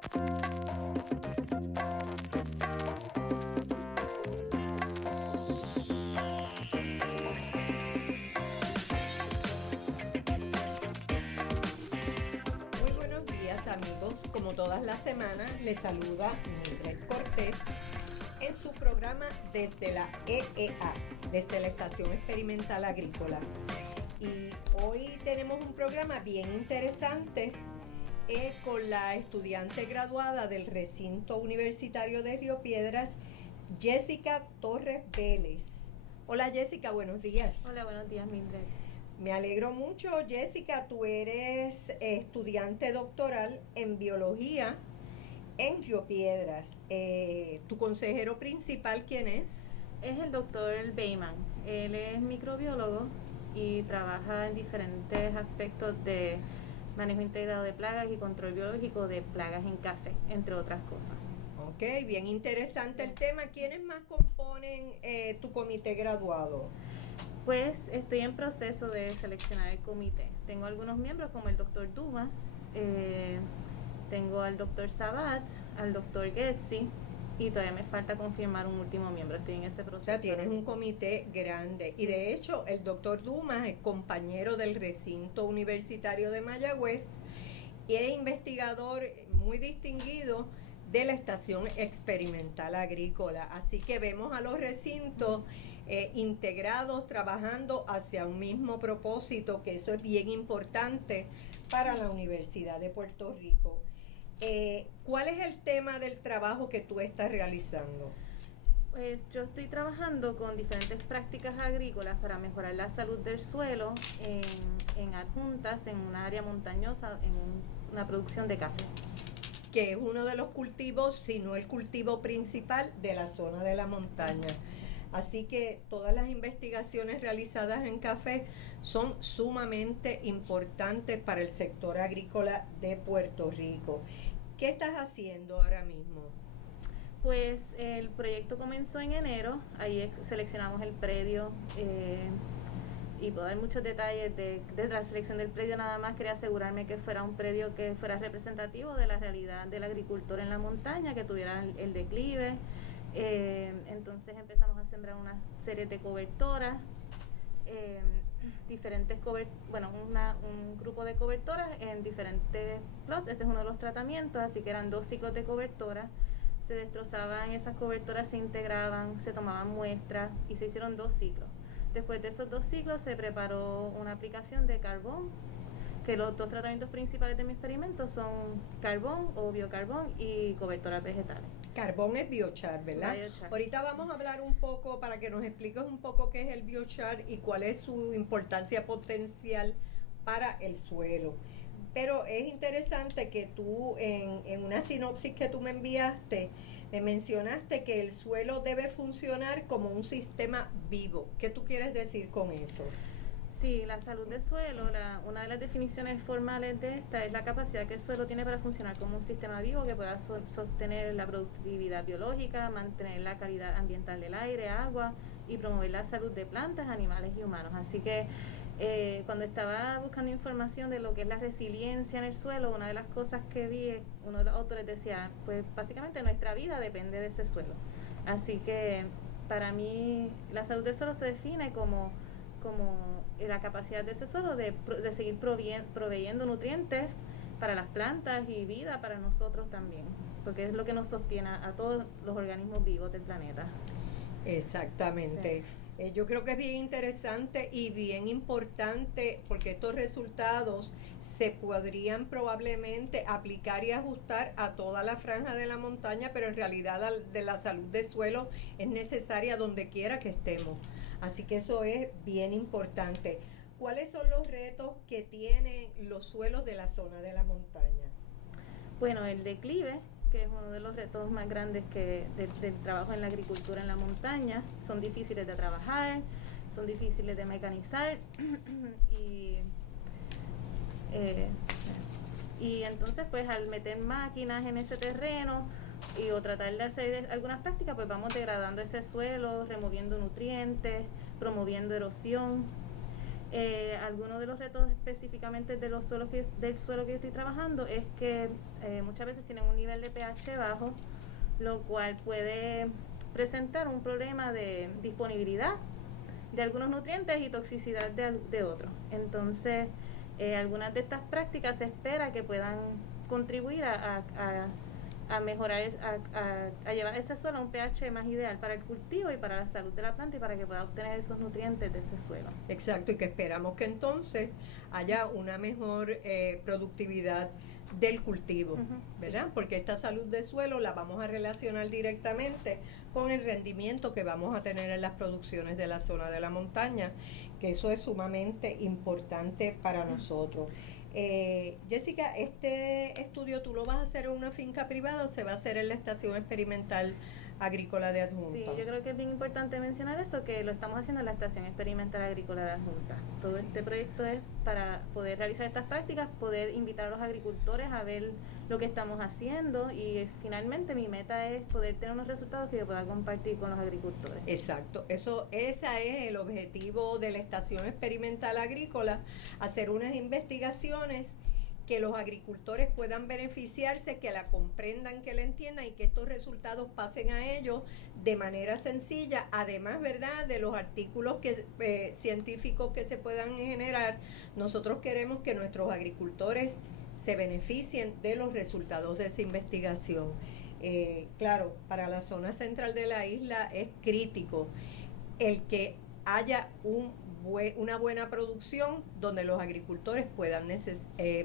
Muy buenos días amigos, como todas las semanas les saluda Mildred Cortés en su programa desde la EEA, desde la Estación Experimental Agrícola. Y hoy tenemos un programa bien interesante con la estudiante graduada del recinto universitario de Río Piedras, Jessica Torres Vélez. Hola Jessica, buenos días. Hola, buenos días Mildred. Me alegro mucho, Jessica, tú eres estudiante doctoral en biología en Río Piedras. ¿Tu consejero principal quién es? Es el doctor Beyman. Él es microbiólogo y trabaja en diferentes aspectos de manejo integrado de plagas y control biológico de plagas en café, entre otras cosas. Ok, bien interesante el tema. ¿Quiénes más componen tu comité graduado? Pues estoy en proceso de seleccionar el comité. Tengo algunos miembros como el doctor Duma, tengo al doctor Sabat, al doctor Getzi, y todavía me falta confirmar un último miembro. Estoy en ese proceso. O sea, tienes un comité grande. Sí. Y de hecho, el doctor Dumas es compañero del recinto universitario de Mayagüez y es investigador muy distinguido de la Estación Experimental Agrícola. Así que vemos a los recintos integrados, trabajando hacia un mismo propósito, que eso es bien importante para la Universidad de Puerto Rico. ¿Cuál es el tema del trabajo que tú estás realizando? Pues yo estoy trabajando con diferentes prácticas agrícolas para mejorar la salud del suelo en adjuntas, en una área montañosa, en una producción de café. Que es uno de los cultivos, si no el cultivo principal de la zona de la montaña. Así que todas las investigaciones realizadas en café son sumamente importantes para el sector agrícola de Puerto Rico. ¿Qué estás haciendo ahora mismo? Pues el proyecto comenzó en enero, ahí seleccionamos el predio y puedo dar muchos detalles de la selección del predio. Nada más quería asegurarme que fuera un predio que fuera representativo de la realidad del agricultor en la montaña, que tuviera el declive. Entonces empezamos a sembrar una serie de cobertoras, un grupo de cobertoras en diferentes plots. Ese es uno de los tratamientos, así que eran 2 ciclos de cobertoras. Se destrozaban esas cobertoras, se integraban, se tomaban muestras y se hicieron 2 ciclos. Después de esos 2 ciclos se preparó una aplicación de carbón, que los 2 tratamientos principales de mi experimento son carbón o biocarbón y cobertoras vegetales. Carbón es biochar, ¿verdad? Biochar. Ahorita vamos a hablar un poco, para que nos expliques un poco qué es el biochar y cuál es su importancia potencial para el suelo. Pero es interesante que tú, en una sinopsis que tú me enviaste, me mencionaste que el suelo debe funcionar como un sistema vivo. ¿Qué tú quieres decir con eso? Sí, la salud del suelo, una de las definiciones formales de esta es la capacidad que el suelo tiene para funcionar como un sistema vivo que pueda sostener la productividad biológica, mantener la calidad ambiental del aire, agua y promover la salud de plantas, animales y humanos. Así que cuando estaba buscando información de lo que es la resiliencia en el suelo, una de las cosas que vi, uno de los autores decía, pues básicamente nuestra vida depende de ese suelo. Así que para mí la salud del suelo se define como la capacidad de ese suelo de seguir proveyendo nutrientes para las plantas y vida para nosotros también, porque es lo que nos sostiene a todos los organismos vivos del planeta. Exactamente. Sí. Yo creo que es bien interesante y bien importante, porque estos resultados se podrían probablemente aplicar y ajustar a toda la franja de la montaña, pero en realidad de la salud del suelo es necesaria donde quiera que estemos. Así que eso es bien importante. ¿Cuáles son los retos que tienen los suelos de la zona de la montaña? Bueno, el declive, que es uno de los retos más grandes del trabajo en la agricultura en la montaña. Son difíciles de trabajar, son difíciles de mecanizar y entonces pues al meter máquinas en ese terreno o tratar de hacer algunas prácticas, pues vamos degradando ese suelo, removiendo nutrientes, promoviendo erosión. Algunos de los retos específicamente de los suelos del suelo que yo estoy trabajando es que muchas veces tienen un nivel de pH bajo, lo cual puede presentar un problema de disponibilidad de algunos nutrientes y toxicidad de otros. Entonces, algunas de estas prácticas se espera que puedan contribuir a mejorar, a llevar ese suelo a un pH más ideal para el cultivo y para la salud de la planta y para que pueda obtener esos nutrientes de ese suelo. Exacto, y que esperamos que entonces haya una mejor productividad del cultivo, ¿verdad? Porque esta salud de suelo la vamos a relacionar directamente con el rendimiento que vamos a tener en las producciones de la zona de la montaña, que eso es sumamente importante para nosotros. Jessica, ¿este estudio tú lo vas a hacer en una finca privada o se va a hacer en la Estación Experimental Agrícola de Adjunta? Sí, yo creo que es bien importante mencionar eso, que lo estamos haciendo en la Estación Experimental Agrícola de Adjunta. Todo este proyecto es para poder realizar estas prácticas, poder invitar a los agricultores a ver lo que estamos haciendo y finalmente mi meta es poder tener unos resultados que yo pueda compartir con los agricultores. Exacto, ese es el objetivo de la Estación Experimental Agrícola, hacer unas investigaciones que los agricultores puedan beneficiarse, que la comprendan, que la entiendan y que estos resultados pasen a ellos de manera sencilla, además, ¿verdad?, de los artículos científicos que se puedan generar. Nosotros queremos que nuestros agricultores se beneficien de los resultados de esa investigación. Claro, para la zona central de la isla es crítico el que haya una buena producción donde los agricultores puedan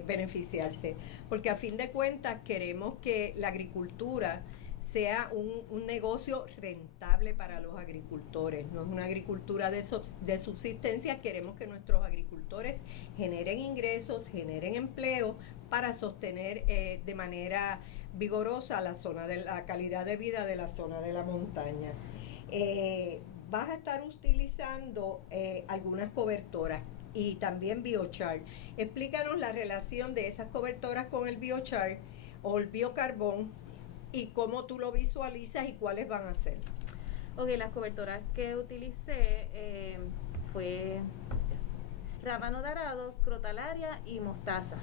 beneficiarse, porque a fin de cuentas queremos que la agricultura sea un negocio rentable para los agricultores, no es una agricultura de subsistencia. Queremos que nuestros agricultores generen ingresos, generen empleo para sostener de manera vigorosa la calidad de vida de la zona de la montaña. Vas a estar utilizando algunas cobertoras y también biochar. Explícanos la relación de esas cobertoras con el biochar o el biocarbón y cómo tú lo visualizas y cuáles van a ser. Ok, las cobertoras que utilicé fue rábano dorado, crotalaria y mostaza.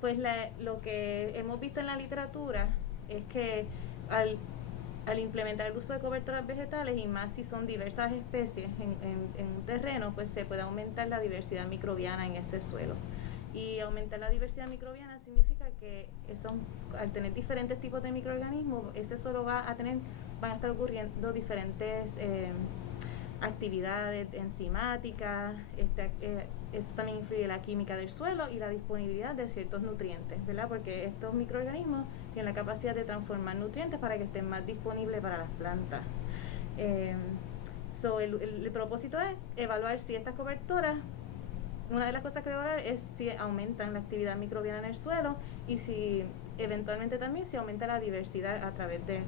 Pues lo que hemos visto en la literatura es que al implementar el uso de cobertoras vegetales y más si son diversas especies en un terreno, pues se puede aumentar la diversidad microbiana en ese suelo. Y aumentar la diversidad microbiana significa que al tener diferentes tipos de microorganismos, ese suelo van a estar ocurriendo diferentes actividades enzimáticas. Eso también influye en la química del suelo y la disponibilidad de ciertos nutrientes, ¿verdad? Porque estos microorganismos tienen la capacidad de transformar nutrientes para que estén más disponibles para las plantas. El propósito es evaluar si estas cobertoras, una de las cosas que voy a evaluar es si aumentan la actividad microbiana en el suelo y si eventualmente también si aumenta la diversidad a través de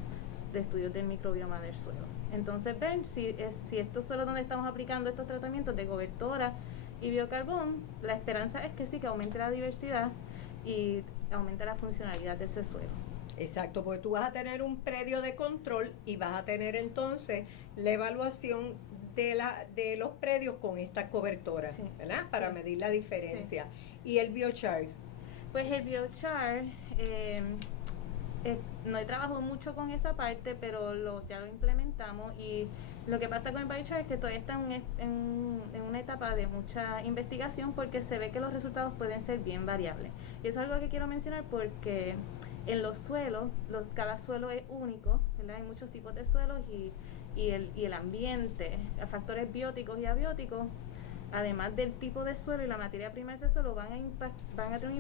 estudios del microbioma del suelo. Entonces ver si estos suelos donde estamos aplicando estos tratamientos de cobertora y biocarbón, la esperanza es que sí, que aumente la diversidad y aumente la funcionalidad de ese suelo. Exacto, porque tú vas a tener un predio de control y vas a tener entonces la evaluación de los predios con estas cobertoras, sí, ¿verdad? Para medir la diferencia. Sí. ¿Y el biochar? Pues el biochar, no he trabajado mucho con esa parte, pero ya lo implementamos y lo que pasa con el biochar es que todavía está en una etapa de mucha investigación porque se ve que los resultados pueden ser bien variables. Y eso es algo que quiero mencionar porque en los suelos, cada suelo es único, ¿verdad? Hay muchos tipos de suelos y el ambiente, factores bióticos y abióticos, además del tipo de suelo y la materia prima de ese suelo, van a tener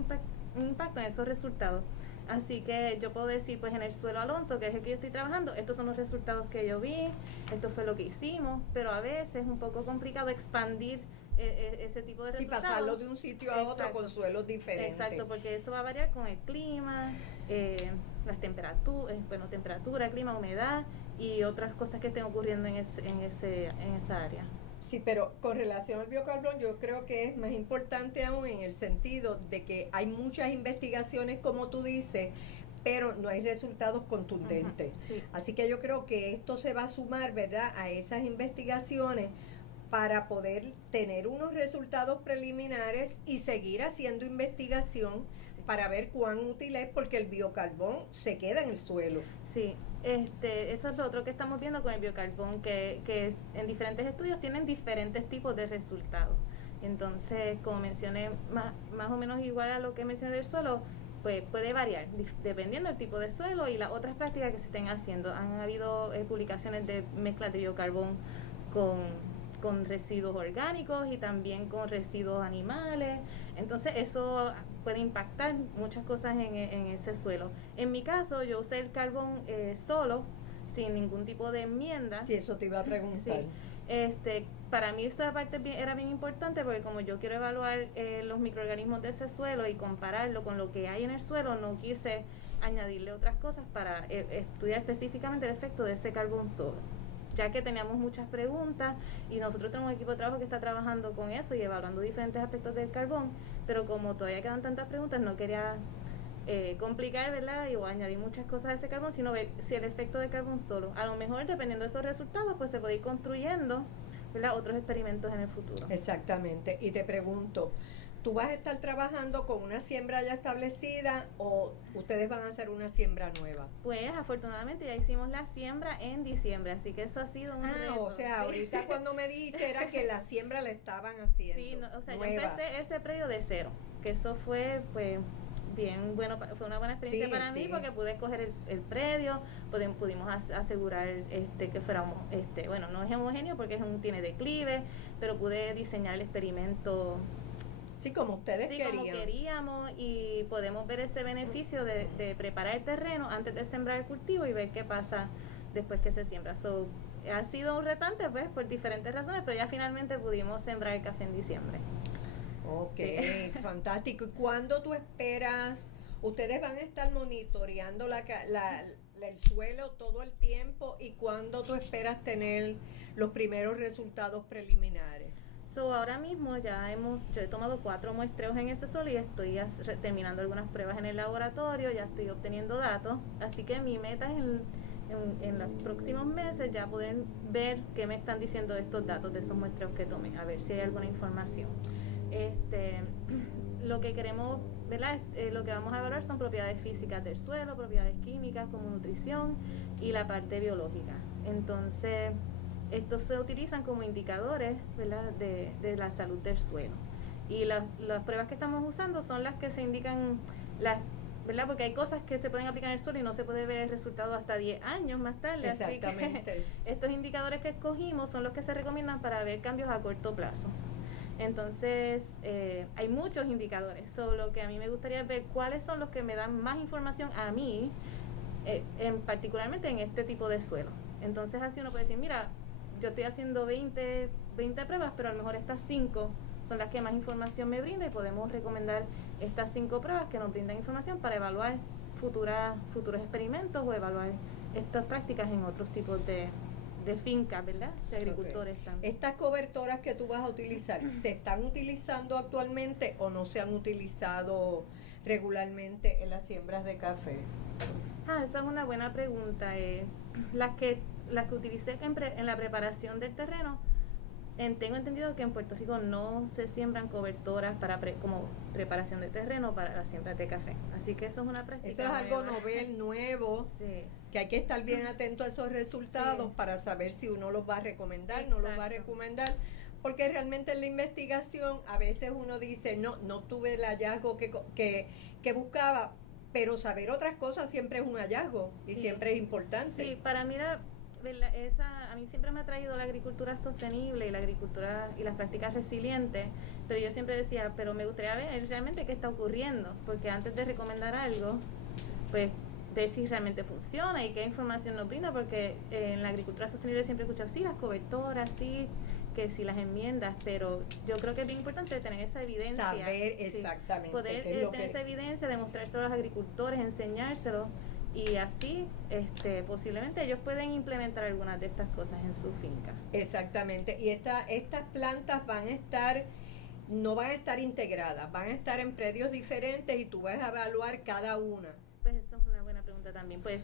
un impacto en esos resultados. Así que yo puedo decir, pues en el suelo Alonso, que es el que yo estoy trabajando, estos son los resultados que yo vi, esto fue lo que hicimos, pero a veces es un poco complicado expandir ese tipo de resultados. Sí, pasarlo de un sitio a otro con suelos diferentes. Exacto, porque eso va a variar con el clima, las temperatura, clima, humedad y otras cosas que estén ocurriendo en esa área. Sí, pero con relación al biocarbón yo creo que es más importante aún en el sentido de que hay muchas investigaciones, como tú dices, pero no hay resultados contundentes. Sí. Así que yo creo que esto se va a sumar, ¿verdad?, a esas investigaciones para poder tener unos resultados preliminares y seguir haciendo investigación para ver cuán útil es, porque el biocarbón se queda en el suelo. Sí, eso es lo otro que estamos viendo con el biocarbón, que en diferentes estudios tienen diferentes tipos de resultados. Entonces, como mencioné, más o menos igual a lo que mencioné del suelo, pues puede variar dependiendo del tipo de suelo y las otras prácticas que se estén haciendo. Han habido publicaciones de mezclas de biocarbón con residuos orgánicos y también con residuos animales. Entonces eso puede impactar muchas cosas en ese suelo. En mi caso, yo usé el carbón solo, sin ningún tipo de enmienda. Sí, eso te iba a preguntar. Sí. Para mí esto aparte era bien importante porque como yo quiero evaluar los microorganismos de ese suelo y compararlo con lo que hay en el suelo, no quise añadirle otras cosas para estudiar específicamente el efecto de ese carbón solo, ya que teníamos muchas preguntas y nosotros tenemos un equipo de trabajo que está trabajando con eso y evaluando diferentes aspectos del carbón, pero como todavía quedan tantas preguntas, no quería complicar, ¿verdad? O añadir muchas cosas a ese carbón, sino ver si el efecto del carbón solo. A lo mejor, dependiendo de esos resultados, pues se puede ir construyendo, ¿verdad?, otros experimentos en el futuro. Exactamente. Y te pregunto, ¿tú vas a estar trabajando con una siembra ya establecida o ustedes van a hacer una siembra nueva? Pues afortunadamente ya hicimos la siembra en diciembre, así que eso ha sido un reto. O sea, ¿sí? ahorita cuando me dijiste era que la siembra la estaban haciendo. Sí, o sea, nueva. yo empecé ese predio de cero, que eso fue, pues, bien bueno, fue una buena experiencia para mí porque pude escoger el predio, pudimos asegurar que fuéramos, bueno, no es homogéneo porque tiene declive, pero pude diseñar el experimento. Sí, como ustedes querían. Sí, como queríamos, y podemos ver ese beneficio de preparar el terreno antes de sembrar el cultivo y ver qué pasa después que se siembra. Ha sido un retante, pues, por diferentes razones, pero ya finalmente pudimos sembrar el café en diciembre. Ok, sí. Fantástico. ¿Y cuándo tú esperas? ¿Ustedes van a estar monitoreando el suelo todo el tiempo? ¿Y cuándo tú esperas tener los primeros resultados preliminares? Ahora mismo yo he tomado 4 muestreos en ese suelo y estoy terminando algunas pruebas en el laboratorio, ya estoy obteniendo datos, así que mi meta es en los próximos meses ya poder ver qué me están diciendo estos datos de esos muestreos que tomé, a ver si hay alguna información. Lo que queremos, ¿verdad? Lo que vamos a evaluar son propiedades físicas del suelo, propiedades químicas como nutrición y la parte biológica. Entonces, estos se utilizan como indicadores, ¿verdad?, de la salud del suelo. Y las pruebas que estamos usando son las que se indican, ¿verdad? Porque hay cosas que se pueden aplicar en el suelo y no se puede ver el resultado hasta 10 años más tarde. Exactamente. Así que estos indicadores que escogimos son los que se recomiendan para ver cambios a corto plazo. Entonces, hay muchos indicadores. Lo que a mí me gustaría ver cuáles son los que me dan más información a mí, particularmente en este tipo de suelo. Entonces, así uno puede decir, mira, yo estoy haciendo 20 pruebas, pero a lo mejor estas 5 son las que más información me brinda y podemos recomendar estas 5 pruebas que nos brindan información para evaluar futuros experimentos o evaluar estas prácticas en otros tipos de fincas, ¿verdad?, de agricultores también. ¿Estas cobertoras que tú vas a utilizar se están utilizando actualmente o no se han utilizado regularmente en las siembras de café? Esa es una buena pregunta. Las que utilicé en la preparación del terreno, tengo entendido que en Puerto Rico no se siembran cobertoras como preparación de terreno para la siembra de café. Así que eso es una práctica. Eso es algo novel, nuevo, sí, que hay que estar bien atento a esos resultados, sí, para saber si uno los va a recomendar, exacto, no los va a recomendar. Porque realmente en la investigación a veces uno dice, no tuve el hallazgo que buscaba, pero saber otras cosas siempre es un hallazgo y sí, siempre es importante. Sí, para mí a mí siempre me ha traído la agricultura sostenible y la agricultura y las prácticas resilientes, pero yo siempre decía, pero me gustaría ver realmente qué está ocurriendo, porque antes de recomendar algo, pues ver si realmente funciona y qué información nos brinda, porque en la agricultura sostenible siempre he escuchado, sí, las cobertoras, sí, que si las enmiendas, pero yo creo que es bien importante tener esa evidencia. Saber exactamente. Sí, poder tener esa evidencia, demostrárselo a los agricultores, enseñárselo, y así posiblemente ellos pueden implementar algunas de estas cosas en su finca. Exactamente, y estas plantas no van a estar integradas, van a estar en predios diferentes y tú vas a evaluar cada una. Pues eso es una buena pregunta también. Pues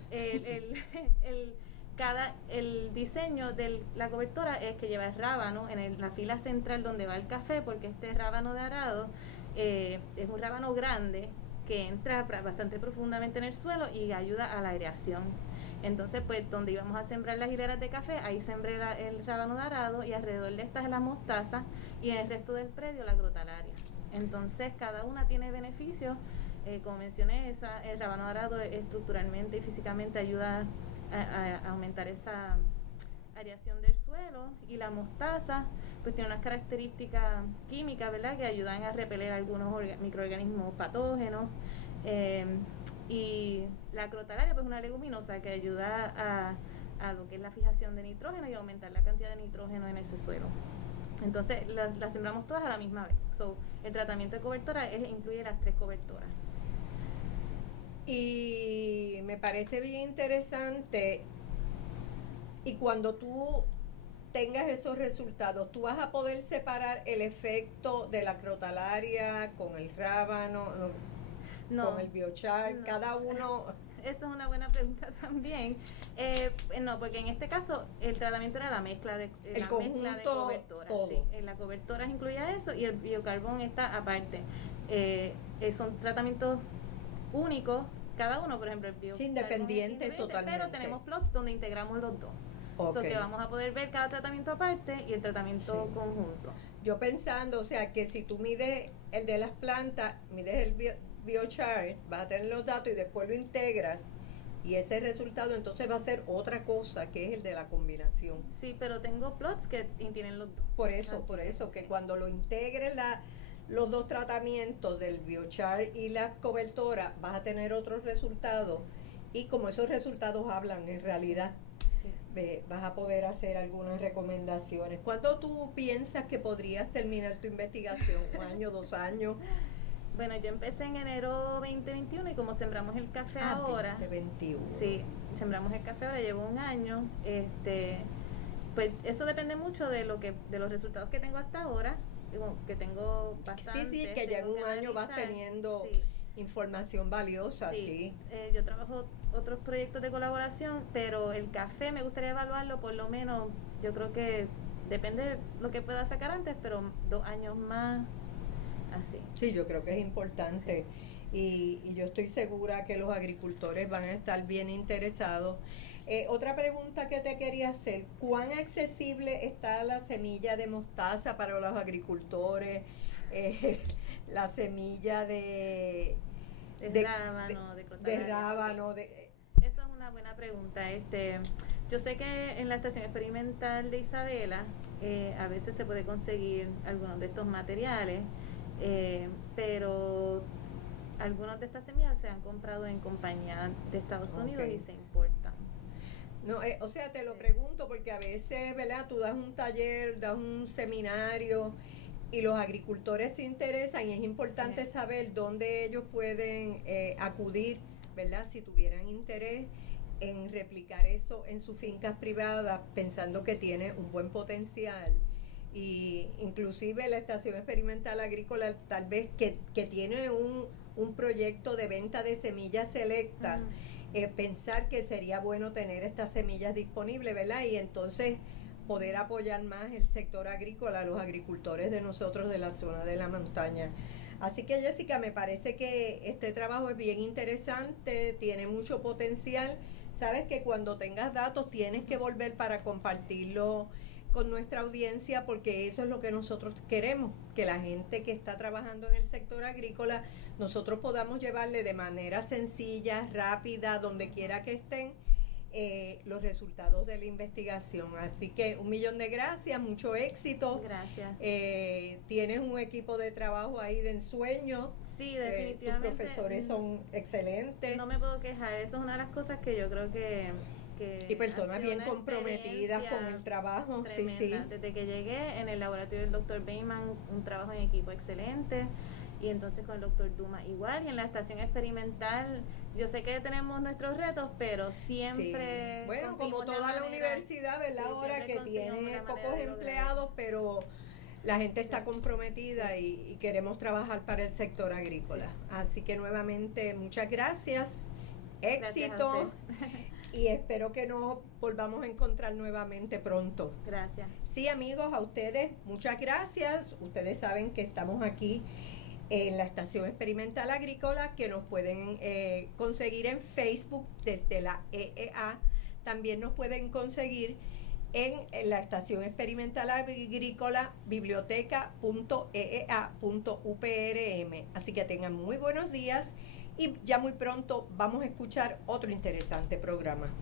el diseño de la cobertora es que lleva el rábano en la fila central donde va el café, porque este rábano de arado es un rábano grande que entra bastante profundamente en el suelo y ayuda a la aireación. Entonces, pues, donde íbamos a sembrar las hileras de café, ahí sembré el rábano de arado, y alrededor de estas la mostaza, y en el resto del predio la crotalaria. Entonces, cada una tiene beneficios. Como mencioné, el rábano de arado estructuralmente y físicamente ayuda a aumentar esa aireación del suelo, y la mostaza pues tiene unas características químicas, ¿verdad?, que ayudan a repeler algunos microorganismos patógenos, y la crotalaria pues es una leguminosa que ayuda a lo que es la fijación de nitrógeno y aumentar la cantidad de nitrógeno en ese suelo. Entonces las sembramos todas a la misma vez. El tratamiento de cobertora incluye las 3 cobertoras. Y me parece bien interesante. Y cuando tú tengas esos resultados, tú vas a poder separar el efecto de la crotalaria con el rábano, con el biochar, no. Cada uno. Esa es una buena pregunta también. No, porque en este caso el tratamiento era la mezcla de cobertoras. Sí, en la cobertora incluía eso, y el biocarbón está aparte. Son tratamientos únicos, cada uno. Por ejemplo, el biocarbón independiente totalmente. Pero tenemos plots donde integramos los dos. Que vamos a poder ver cada tratamiento aparte y el tratamiento conjunto. Yo pensando, o sea, que si tú mides el de las plantas, mides el biochar, vas a tener los datos y después lo integras, y ese resultado entonces va a ser otra cosa, que es el de la combinación. Sí, pero tengo plots que tienen los dos. Por eso, que cuando lo integres los dos tratamientos del biochar y la cobertora, vas a tener otros resultados, y como esos resultados hablan en realidad, vas a poder hacer algunas recomendaciones. ¿Cuándo tú piensas que podrías terminar tu investigación? ¿1 año, 2 años? Bueno, yo empecé en enero 2021, y como sembramos el café ahora. 2021. Sí, sembramos el café ahora, llevo 1 año. Pues eso depende mucho de los resultados que tengo hasta ahora, que tengo bastante. Sí, que ya en 1 año vas teniendo información valiosa, sí. Yo trabajo otros proyectos de colaboración, pero el café me gustaría evaluarlo por lo menos, yo creo que depende de lo que pueda sacar antes, pero 2 años más, así. Sí, yo creo que es importante, y yo estoy segura que los agricultores van a estar bien interesados. Otra pregunta que te quería hacer: ¿cuán accesible está la semilla de mostaza para los agricultores? La semilla de rábano. Esa es una buena pregunta. Yo sé que en la estación experimental de Isabela a veces se puede conseguir algunos de estos materiales, pero algunos de estas semillas se han comprado en compañías de Estados Unidos y se importan. No, o sea, te lo pregunto porque a veces, ¿verdad?, tú das un taller, das un seminario, y los agricultores se interesan, y es importante saber dónde ellos pueden acudir, ¿verdad?, si tuvieran interés en replicar eso en sus fincas privadas, pensando que tiene un buen potencial. Y inclusive la estación experimental agrícola, tal vez que tiene un proyecto de venta de semillas selectas, pensar que sería bueno tener estas semillas disponibles, ¿verdad?, y entonces poder apoyar más el sector agrícola, los agricultores de nosotros de la zona de la montaña. Así que, Jessica, me parece que este trabajo es bien interesante, tiene mucho potencial. Sabes que cuando tengas datos tienes que volver para compartirlo con nuestra audiencia, porque eso es lo que nosotros queremos, que la gente que está trabajando en el sector agrícola, nosotros podamos llevarle de manera sencilla, rápida, donde quiera que estén, los resultados de la investigación. Así que 1.000.000 de gracias, mucho éxito. Gracias. Tienes un equipo de trabajo ahí de ensueño. Sí, definitivamente. Tus profesores son excelentes. No me puedo quejar, eso es una de las cosas que yo creo que y personas bien comprometidas con el trabajo. Tremenda. Sí. Desde que llegué en el laboratorio del Dr. Bateman, un trabajo en equipo excelente, y entonces con el Dr. Duma igual, y en la estación experimental yo sé que tenemos nuestros retos, pero siempre bueno, como toda la universidad, ¿verdad? Ahora que tiene pocos empleados, pero la gente está comprometida y queremos trabajar para el sector agrícola. Así que nuevamente muchas gracias, éxito. y espero que nos volvamos a encontrar nuevamente pronto. Gracias. Sí, amigos, a ustedes, muchas gracias. Ustedes saben que estamos aquí en la Estación Experimental Agrícola, que nos pueden conseguir en Facebook desde la EEA. También nos pueden conseguir en la Estación Experimental Agrícola, biblioteca.eea.uprm. Así que tengan muy buenos días y ya muy pronto vamos a escuchar otro interesante programa.